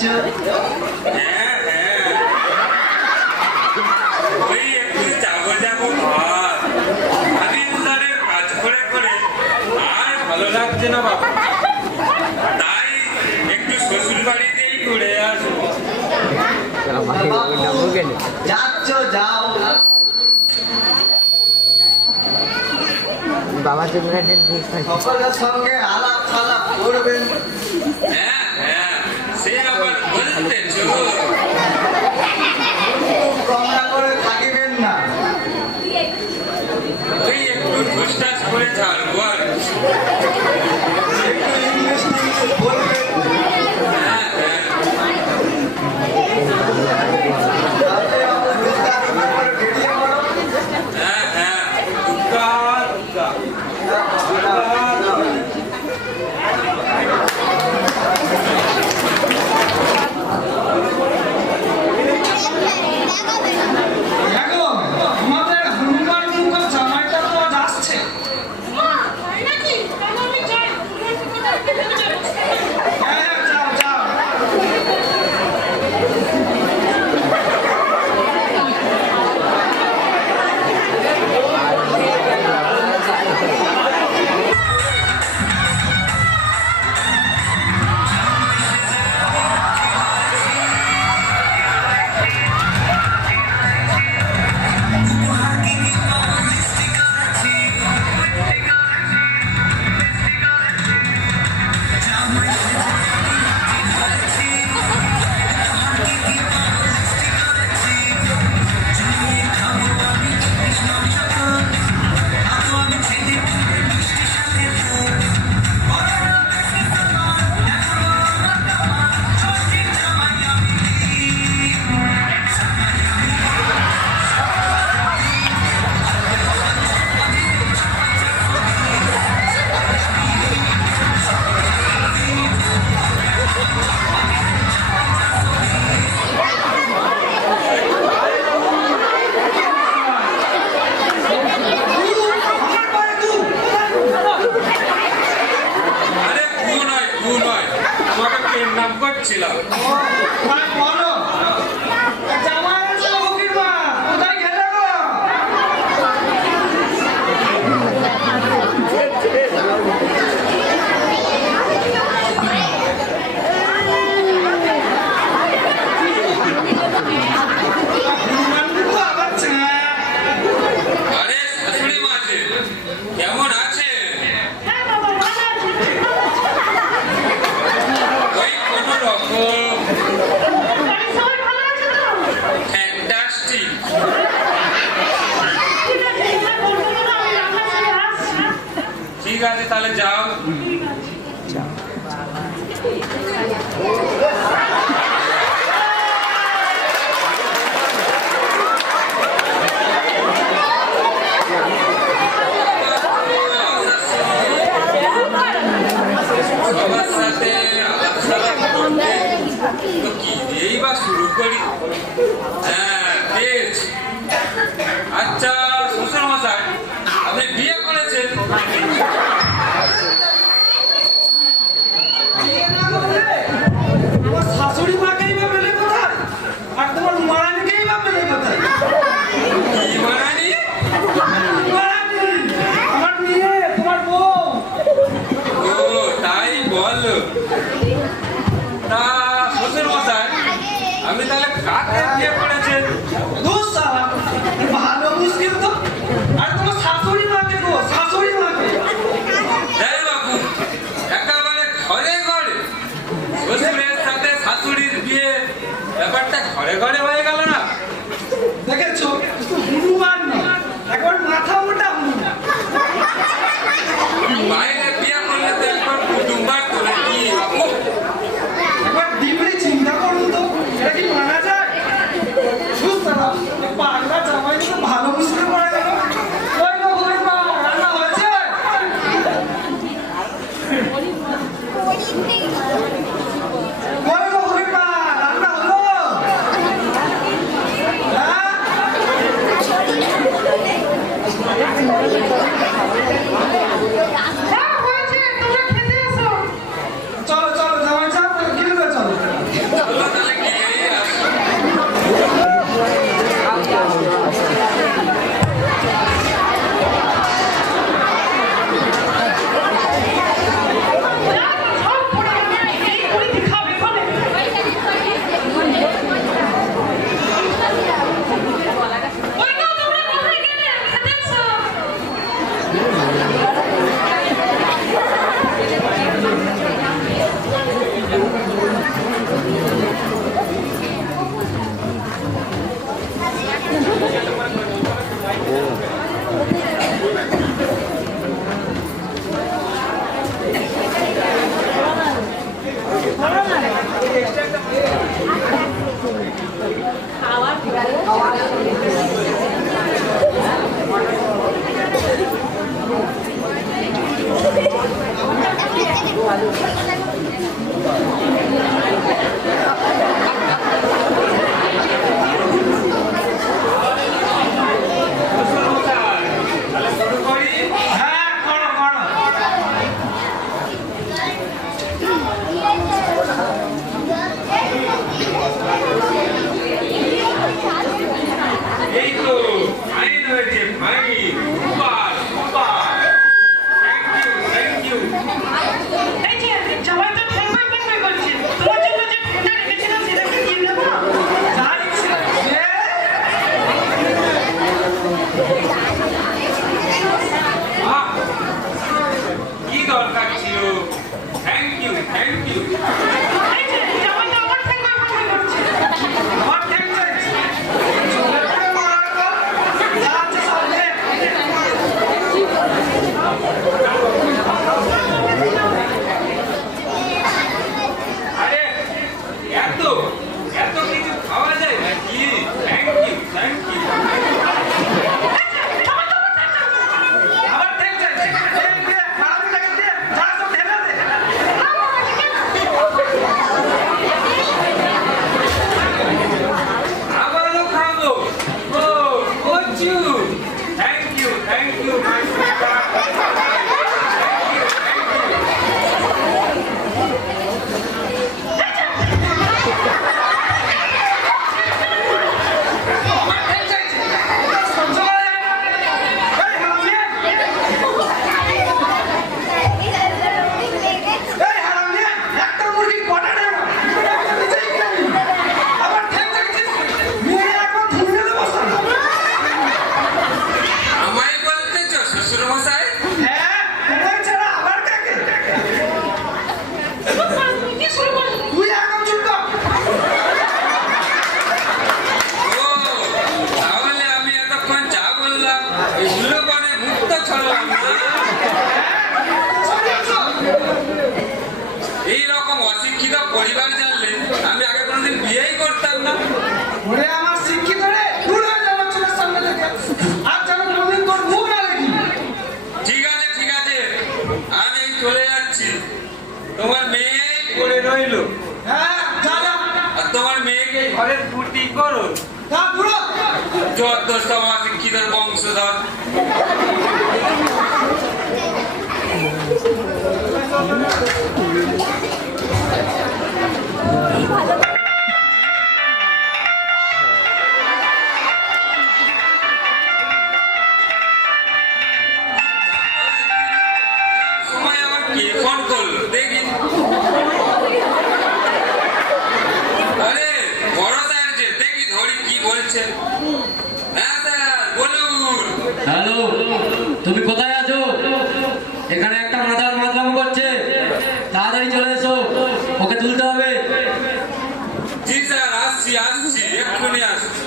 যাচ্ছ? ওই একটু যাবো ঘর। আমি উদারের কাজ করে করে আর ভালো লাগছে না বাবা, তাই একটু শ্বশুর বাড়িতেই ঘুরে আসবো। যাচ্ছ যাও। বাবা সকলের সঙ্গে আলাপ সালাপ করবেন। হ্যাঁ সে আবার বলতেছ। তোমরা করে থাকিবেন না। ওই একটু ঠুসটাস করে ছাড়বো আর একটু ইংলিশ বলবেন। তাতে আমার রোজগার করে বেরিয়ে পড়ো। আমাদের হনুমান মুখর জামাইটা তো আজ আসছে। হ্যাঁ যাও যাও। ঠিক আছে তাহলে যাও। সবার সাথে আলাপ সালাপ করতে তো কি দিয়েই বা শুরু করি। বেশ। আচ্ছা শ্বশুর মশাই, আপনি বিয়ে করেছেন? তোমার শাশুড়ি মাকেই বা পেলে কোথায়, আর তোমার মারানিকেই বা পেলে কোথায়? কি মারানি? আমার মেয়ে, তোমার বউ। ও তাই বল। তা শ্বশুর মশাই, আপনি তাহলে কাকে বিয়ে করেছেন? ভালো মুশকিল তো। আর তোমার শাশুড়ি মাকে গো, শাশুড়ি মাকে। বাবু একেবারে ঘরে ঘরে শ্বশুরের সাথে শাশুড়ির বিয়ে, ব্যাপারটা ঘরে ঘরে হয়ে গেল না? দেখেছো, হনুমান না, একবার মাথা মোটা হনুমান। বাইরে বিয়ে করলে তো একবার কুটুম্বার তোলে কি বাবু? একবার ডিমড়ি চিন্তা করুন তো, এটা কি মানা যায়? সুস্থ এই ঘরের ফুটি করো না বুড়ো যত সব অশিক্ষিতের বংশধর সময় আমার কে ফোন করলো দেখি আরে বড় স্যার যে দেখি ধরি কি বলছে হ্যাঁ স্যার বলুন হ্যালো, তুমি কোথায় আছো? এখানে একটা মাথার মাতলামি করছে, তাড়াতাড়ি চলে এসো, ওকে তুলতে হবে। জি স্যার আসছি আসছি এক্ষুনি আসছি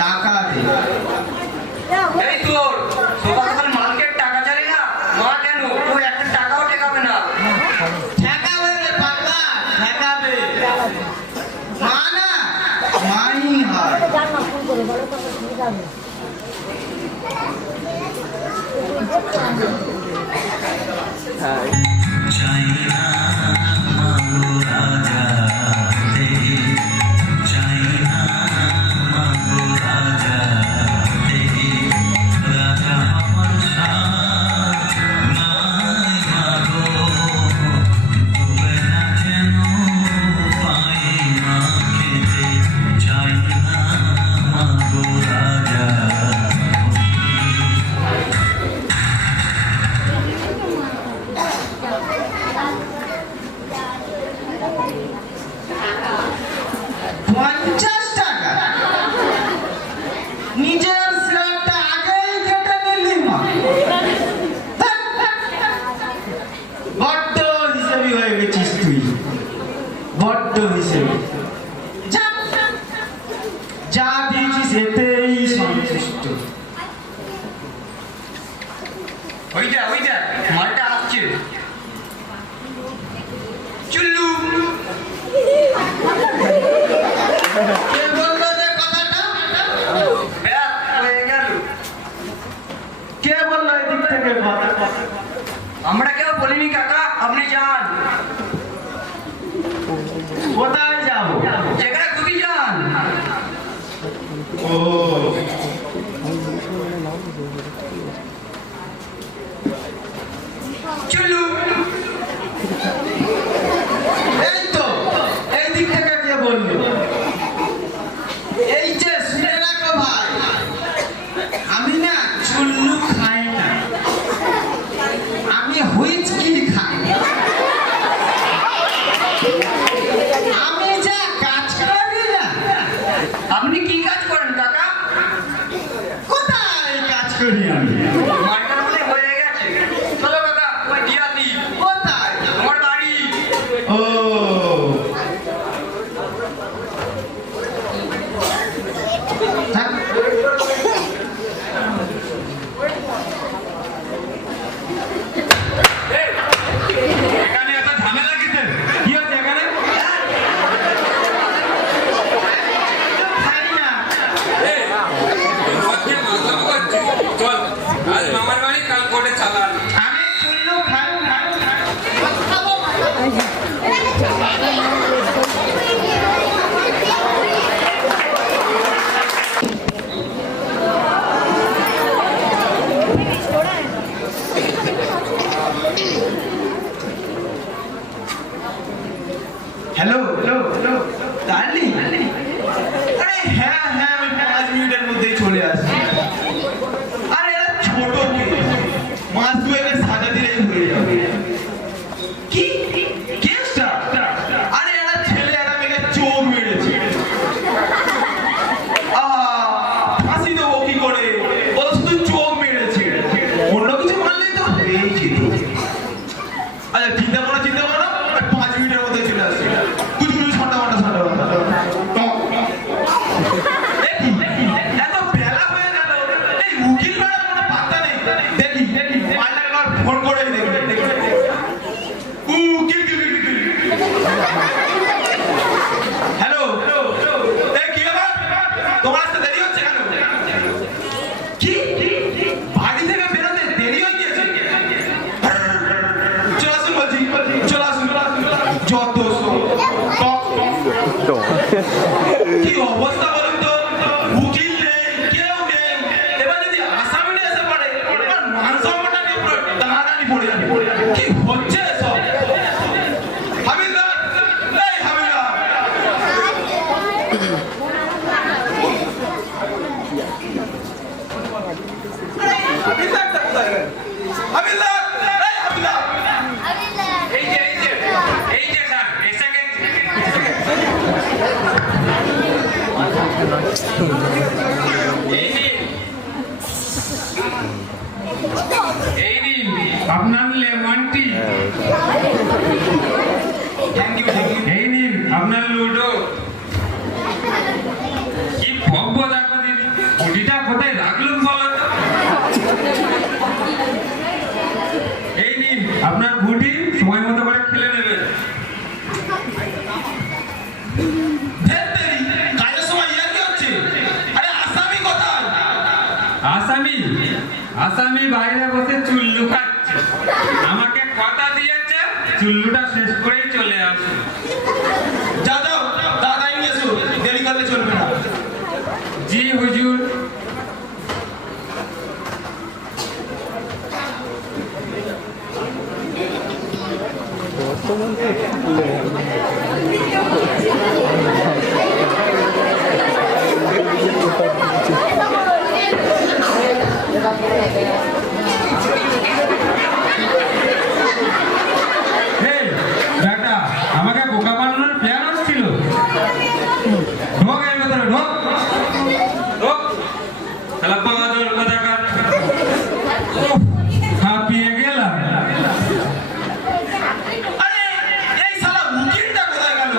টাকা দে এই তোর সকাল সকাল মার্কেট টাকা চালি না মা কেন তুই একটা টাকাও টেকাবে না ঠেকাবে রে পাগলা ঠেকাবে মা না মাই হয় যা দিয়েছিস এতেই সন্তুষ্ট ওইটা মালটা আসছে চুল্লু কে বললো রে কথাটা ব্যাস হয়ে গেল কে বললো এদিক থেকে কথা আমরা কেউ বলিনি কাকা আপনি যান কোথায় যাবো যেখানে খুবই যান ও চুল্লু এই তো এই দিক থেকে কে বললো এই যে শুনে রাখো ভাই আমি না চুল্লু খাই না আমি হুইচকি খাই আমি যা কাজ করি না আপনি কি কাজ করেন কাকা কোথায় কাজ করি আমি হ্যালো হ্যালো হ্যালো ডার্লিং, আরে হ্যাঁ হ্যাঁ আমি 5 মিনিটের মধ্যেই চলে আসছি। আরে এরা ছোট মেয়ে, মাস দুয়েকের সাজা দিলেই হয়ে যাবে। কি কেসটা? আরে এরা ছেলে এরা মেয়েকে চোখ মেরেছে। ফাঁসি দেবো কি করে? ও তো শুধু চোখ মেরেছে, অন্য কিছু মানলেই তো হয়েই যেত। আচ্ছা চিন্তা করো 5 মিনিটের মধ্যে চলে আসছি। কুচু কুচু ছটা এত বেলা হয়ে গেল, এই উকিল ম্যাডাম কোনো পাত্তা নেই। দেখি মালটাকে আবার ফোন করে দেখি। উকিল হ্যালো, এই কি ব্যাপার? তোমার আসতে দেরি হচ্ছে কেন? কি বাড়ি থেকে বেরোতে দেরি হয়ে গিয়েছে? চলে আসুন বলছি, চলে আসুন। যত কি অবস্থা বলুন তো? উকিল নেই, কেউ নেই। এবার যদি আসামি এসে পড়ে, আমার মান সম্মানটা নিয়ে পুরো টানাটানি পড়ে যাবে। কি হচ্ছে সব? হাবিলদার, এই হাবিলদার, হাবিলদারটা কোথায় গেল? হাবিলদার, এই হাবিলদার, এই যে স্যার এসে গেছে। এই নিন আপনার লেমন টি। এই নিন আপনার লুডো। কি ভব্য দেখো দিদি, পুটিটা কোথায় রাখলুম বলো তো? এই নিন আপনার বুটি, সময় মতো করে খেলে নেবেন। কাজের সময় ইয়ার কি হচ্ছে? আরে আসামি কোথায়? আসামি বাইরে বসে চুল্লু খাচ্ছে। আমাকে কথা দিয়েছে চুল্লুটা শেষ করেই চলে আসে। যাও দাদাই নিয়ে এসো, দেরি করলে চলবে না। জি হুজুর। বেটা আমাকে বোকা বানানোর প্ল্যান হচ্ছিল। ঢোক এর ভেতরে, ঢোক ঢোক। শালা বাহাদুর কোথাকার। হাঁপিয়ে গেলাম। আরে এই শালা উকিলটা কোথায় গেল?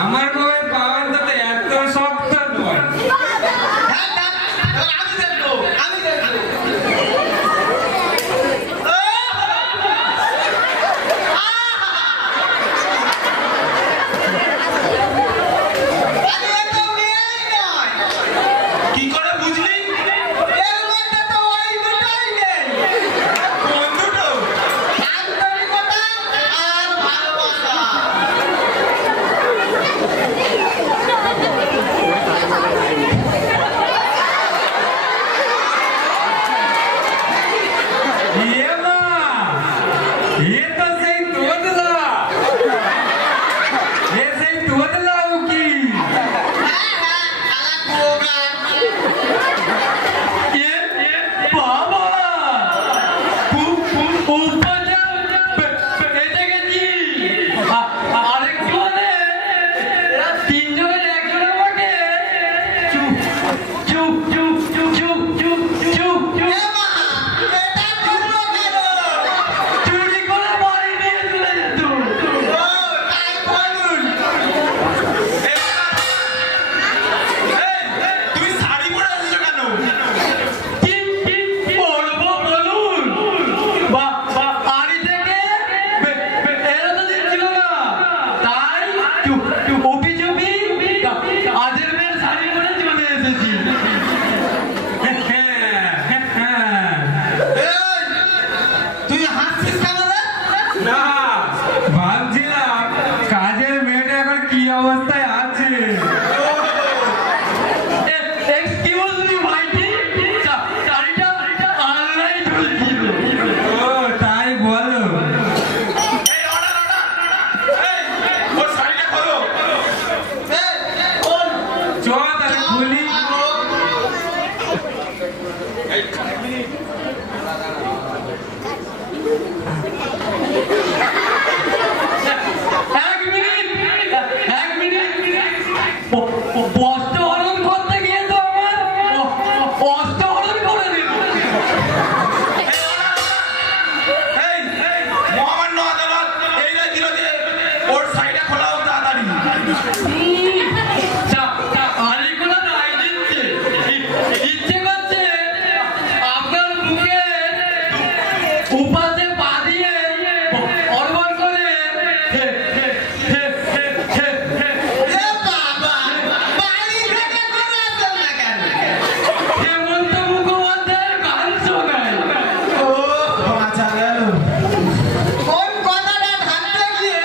আমার বউয়ের পাওয়ার তো এত শক্ত নয়। হ্যাঁ, আমি দেখবো, আমি দেখবো। আরে এ তো মেয়েই নয়। কি করে বুঝলি? এর মধ্যে তো ওই দুটোই নেই। কোন দুটো? আন্তরিকতা আর ভালোবাসা। এ মা, এ তো সেই তোতলা। এ সেই তোতলাও কি? বাবা উপরে বেঁচে গেছি। আরেকটু হলে এরা তিনজনের একজন আমাকে চুপ চুপ চুপ চুপ চুপ চুপ চুপ চুরি করে বাড়ি নিয়ে চলে যেত। তুমি শাড়ি পরে আসছো কেন? কি বলবো বলুন? বাড়ি থেকে এরোতে দিচ্ছিল না, তাই চুপি চুপি কাজের মেয়ের শাড়ি পরে চলে এসেছি। তুই হাসছিস কেন রে? না, ভাবছিলাম কাজের মেয়েটা এখন কি অবস্থায় আছে। এক্সকিউজ মি ভাইটি, শাড়িটা আলনায় ঝুলছিল। ও তাই বলো। এই অর্ডার এই ওর শাড়িটা খোলো। চ তাহলে খুলি। এক মিনিট বস্ত্র হরণ করতে গিয়ে তো আমার অস্ত্র হরণ করে দিল। এই মহামান্য আদালত এই রায় দিল যে ওর শাড়িটা খোলা হোক তাড়াতাড়ি। আলিগুলো রায় দিচ্ছে, ইচ্ছে করছে আপনার মুখে উপাসে পা দিয়ে অর্পণ করে হেমন্ত মুখোপাধ্যায়ের গান শোনায়। ও বাঁচা গেল। কোন কথাটা ঢাকতে গিয়ে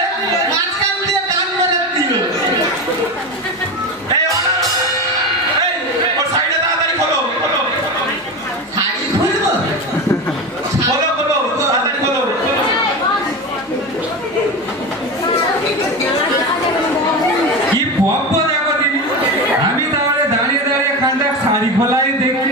মাঝখান দিয়ে গান মেরে দিল। এই অর্ডার এই ওর শাড়িটা তাড়াতাড়ি খোলো। শাড়ি খুলবো? খোলো খোলো তাড়াতাড়ি খোলো। কি বকবো দেখো দিদি, আমি তাহলে দাঁড়িয়ে দাঁড়িয়ে খানটা শাড়ি খোলাই দেখি।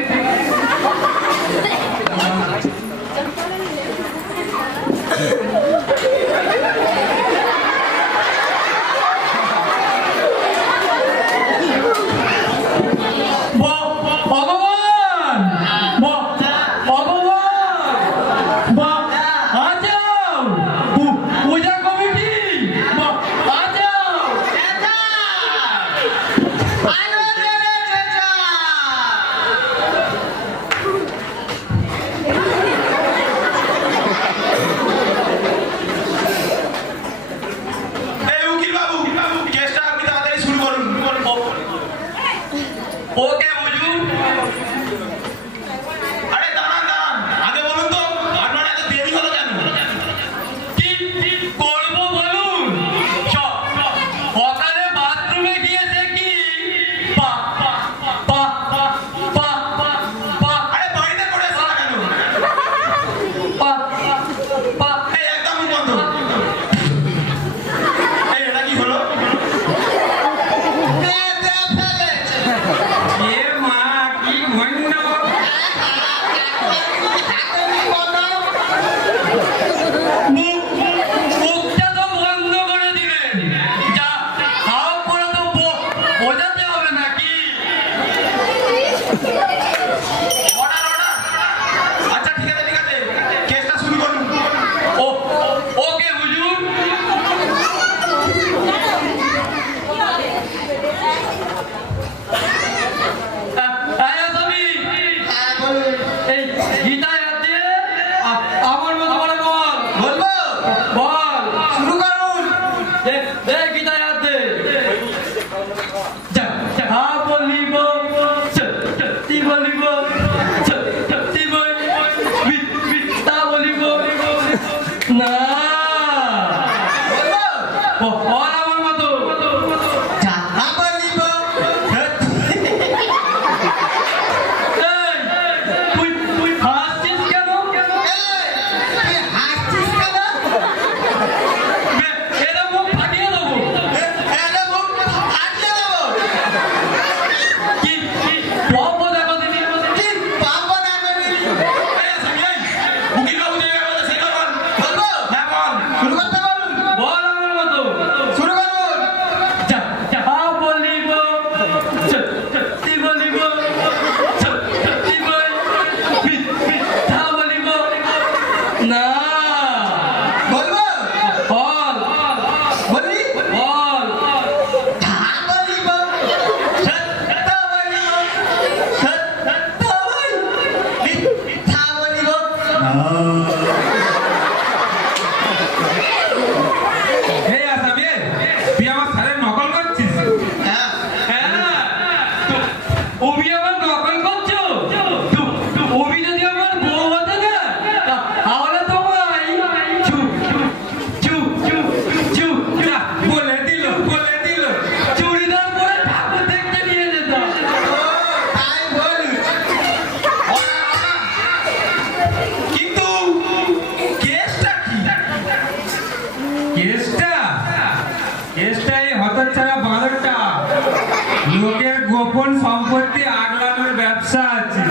লোকের গোপন সম্পত্তি আগলানোর ব্যবসা আছে।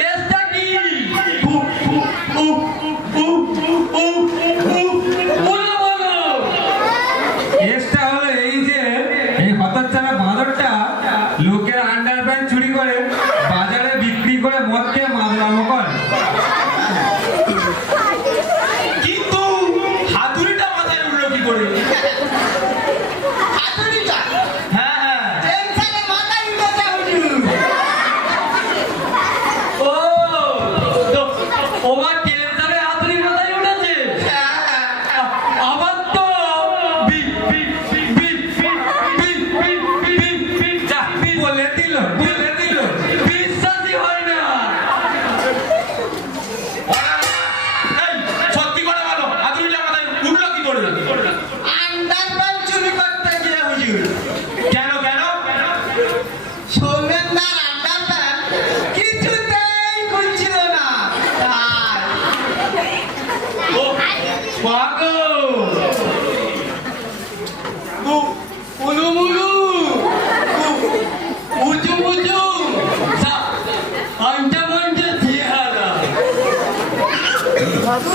কেসটা কি? কেসটা হলো এই যে এই হতচ্ছাড়া বাঁদরটা লোকের আন্ডারপ্যান্ট চুরি করে বাজারে বিক্রি করে মদ খেয়ে মাদলামো করে। কিন্তু হাতুড়িটা মাথায় উঠলো কি করে? হাতুড়িটা হ্যাঁ হ্যাঁ টেনশনে মাথায় উঠেছে হুজুর। ও ওমা টেনশনে হাতুড়ি মাথায় উঠেছে। আবার তো যা, বলে দিল বিশ্বাসই হয় না। এই, সত্যি করে বলো হাতুড়িটা মাথায় উঠলো কি করে? আন্ডারপ্যান্ট চুরি করতে গিয়ে হুজুর কেন কেন? সৌমেনদার আন্ডারপ্যান্ট কিছুতেই খুলছিল না, তাই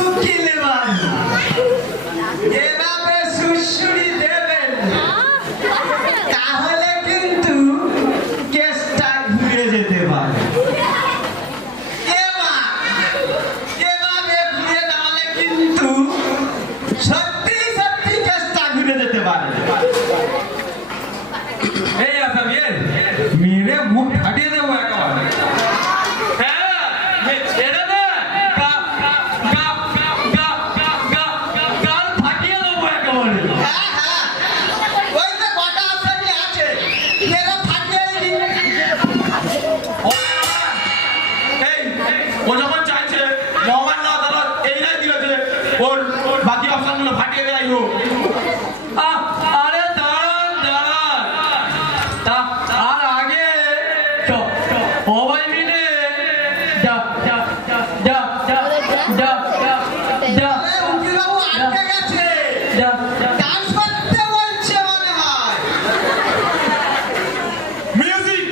উকিলে ভাই এভাবে সুড়সুড়ি দেবেন তাহলে কিন্তু কেসটা ঘুরে যেতে পারে। এভাবে ঘুরে দাঁড়ালে কিন্তু সত্যি সত্যি কেসটা ঘুরে যেতে পারে। এই আসামি মেরে মুখ ফাটিয়ে দেবো একেবারে। হ্যাঁ, হ্যাঁ, ওই তো কটা আসামি আছে, মেরে ফাটিয়েই দিন। এই, ও যখন চাইছে মহামান্য আদালত এই রায় দিল যে ওর বাকি অপশনগুলো ফাটিয়ে দেয় হোক। আরে দাঁড়ান তার আগে সবাই মিলে আরে উকিলবাবু আটকে গেছে, ডান্স করতে বলছে মনে হয়। মিউজিক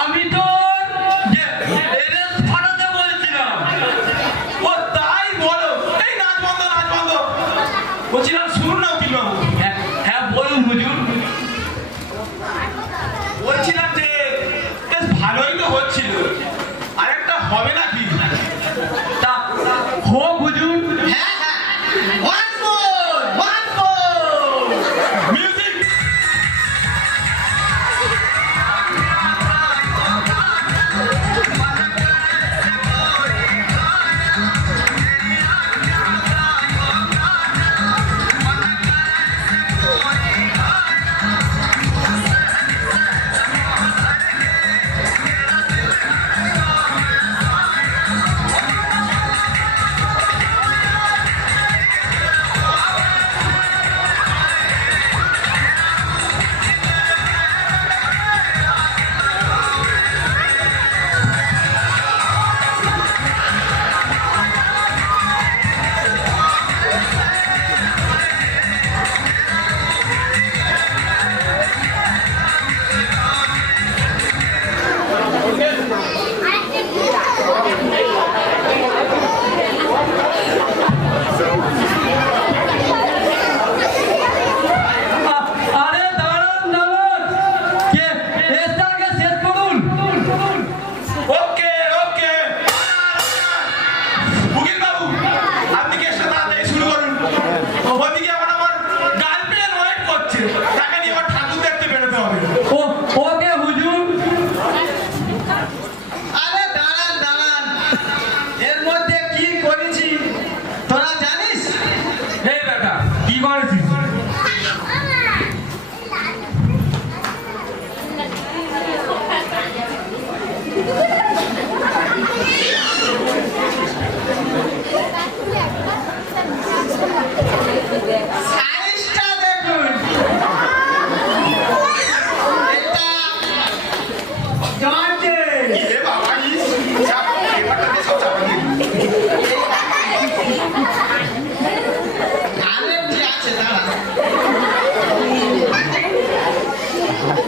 আমি তো ফাটাতে বলছিলাম। ও তাই বলো। এই নাচ বন্ধ বলছিলাম শুনুন না উকিলবাবু। হ্যাঁ বলুন হুজুর। বলছিলাম যে বেশ ভালোই তো হচ্ছিল, আরেকটা হবে নাকি? তা হোক হুজুর। হ্যাঁ, হ্যাঁ, once more. মিউজিক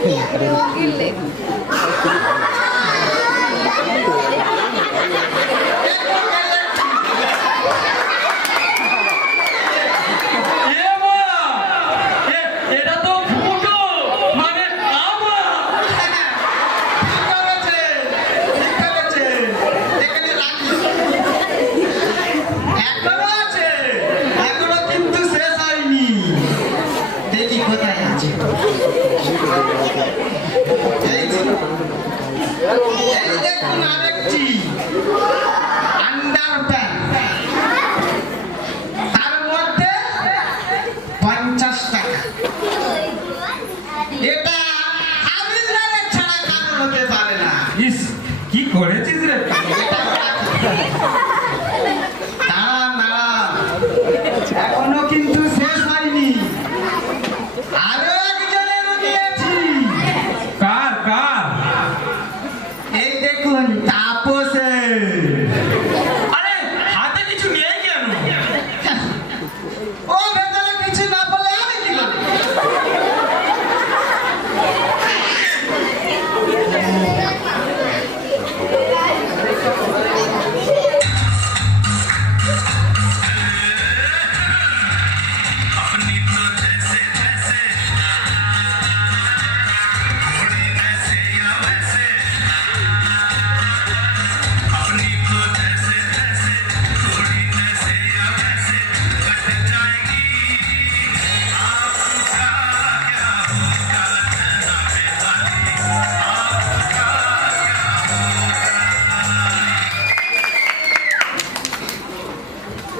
এ মা, এটা তো ফুটো, মানে আমা। ঠিক করেছে, ঠিক করেছে। এখানে রাখি। এখনো আছে, এখনো কিন্তু শেষ হয়নি। দেখি কোথায় আছে। এই যে, এই দেখুন আরেকটি আন্ডার প্যান্ট। তার মধ্যে 50 টাকা। এটা হাবিলদারের ছাড়া কারণ হতে পারে না। ইস, কি করেছিস রে? দাঁড়ান, দাঁড়ান। এখনো কিন্তু শেষ হয়নি। আরো একজনের নিয়েছি। কার কার? এই দেখুন তাপসের। আরে হাতে কিছু নেই কেন? ও ভেতরে কিছু না বলে আমি কি করব?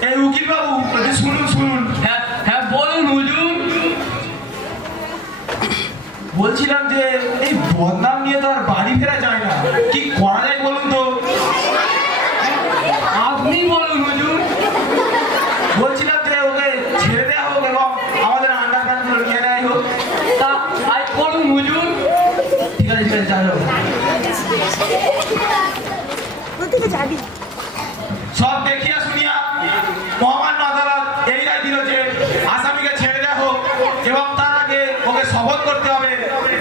এই উকিল বাবু, শুনুন শুনুন। হ্যাঁ হ্যাঁ, বলুন হুজুর। বলছিলাম যে এই বদনাম নিয়ে তো আর বাড়ি ফেরা যায় না, কি করা যায় বলুন তো? আপনি বলুন হুজুর। বলছিলাম যে ওকে ছেড়ে দেওয়া হোক এবং আমাদের আন্ডারপ্যান্টগুলো নিয়ে নেওয়া হোক। তা আজ বলুন হুজুর। ঠিক আছে, ঠিক আছে, যাও। কোথেকে যাবি? সব দেখিয়া শুনিয়া মহামান্য আদালত এই রায় দিল যে আসামিকে ছেড়ে দেওয়া হোক এবং তার আগে ওকে শপথ করতে হবে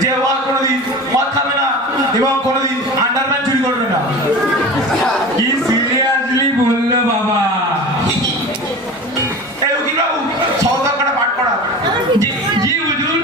যে ও আর কোনোদিন মদ খাবে না এবং কোনোদিন আন্ডারপ্যান্ট চুরি করবে না। কি সিরিয়াসলি বললো বাবা? এই উকিল বাবু, সহদরকাটা পাঠ করা। জি জি হুজুর।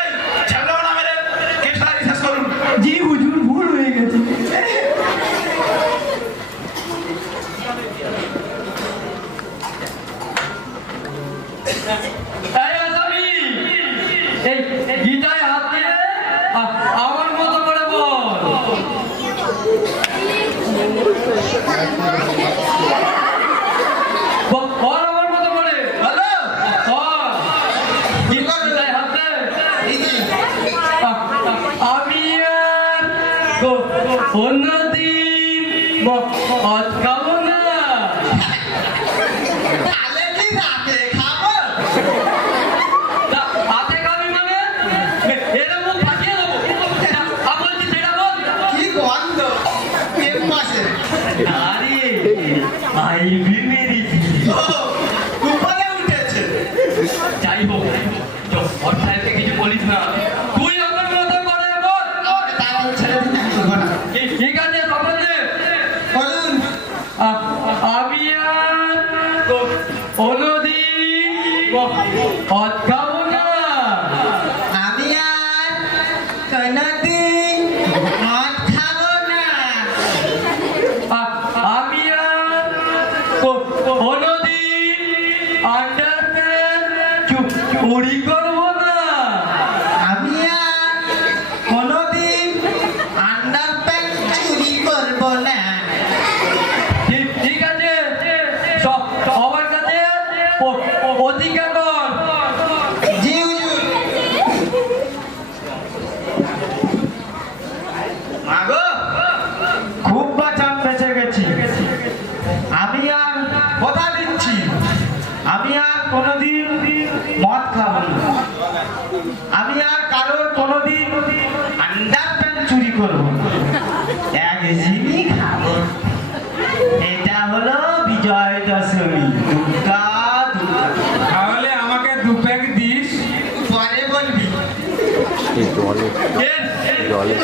এই, ছেলেও না মেরে কেসটা শেষ করুন। জি হুজুর, ভুল হয়ে গেছে। এই আসামি, এই গীতায় হাত দিয়ে আমার মতো করে বল। বল আমার মতো করে। হ্যালো, বল। কি করবে? গীতায় হাত দে। এই যে, আমি আর অন্যদিন মদ খাবো না। তাহলে কি রাতে খাবো? হাতে খাবি মানে এরা মুখ ফাটিয়ে দেবো। বলছি সেটা বল। কি গন্ধ এর পাশে। আরে আইবি মেরেছি। ও, উপরে উঠেছে। যাই হোক, ওর সাহেবকে কিছু বলিস না। তুই আমার মতো করে বল। আমাকে তাড়াতাড়ি ছেড়ে দিন, আমি করবো না। ঠিক আছে, সমাজে বলুন। আমি আর কোনোদিন মদ খাবো না। আমি আর কোনোদিন মদ খাবো না। আমি আর কোনোদিন আন্ডারপ্যান্ট চুরি করবো না। আমি আর কোনোদিন আন্ডারপ্যান্ট চুরি করবো না। ঠিক আছে, সবার কাছে প্রতিজ্ঞা কর। জি হুজুর। কোনোদিন মদ খাবো না, আমি আর কারোর কোনোদিন আন্ডার প্যান্ট চুরি করবো না, এক জিনিস খাবো। এটা হলো বিজয় দশমী। দুর্গা দুর্গা। তাহলে আমাকে 2 প্যাক দিস। পরে বলবি। জলে